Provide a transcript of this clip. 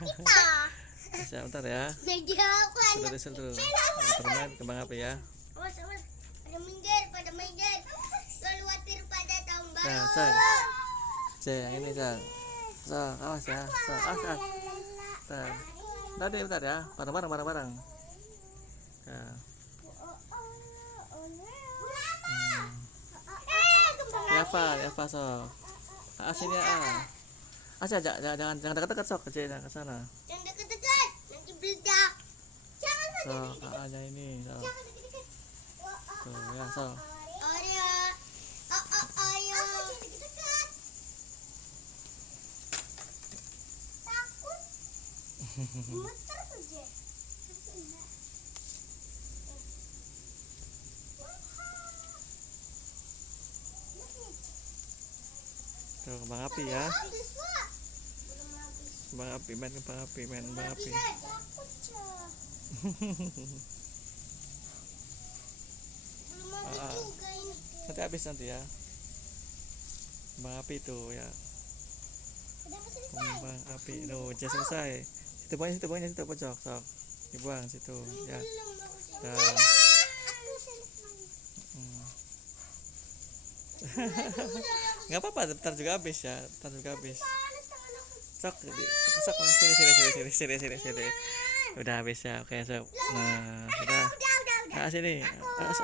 kita. Bisa, bentar ya. Menjauhkan. Sudah disul dulu. Permen kembang api ya. Awas, awas. Pada minggir. Khawatir pada tahun baru. Nah, yang ini Sang. Awas ya. Awas. Bentar ya. Bareng. Nah. Ya apa sini jangan dekat-dekat sok kecil ke sana. Jangan dekat-dekat, nanti meledak. Aja ini. Jangan dekat-dekat. Tuh ya Arya. Ayo. Dekat. Takut. Gemeter saja. Tuh kembang api ya. Habis, Pak. Belum habis. Kembang api main. Takut, Cak. Belum habis juga ini. Nanti habis ya. Kembang api tuh ya. Udah selesai. Kembang api. Udah selesai. Situ buangnya situ pojok sok. Dibuang situ ya. Belum. Dah. Nggak apa-apa, ntar juga habis ya. Sok sini. Udah habis ya. Oke, sok. Nah, udah. Sini. As.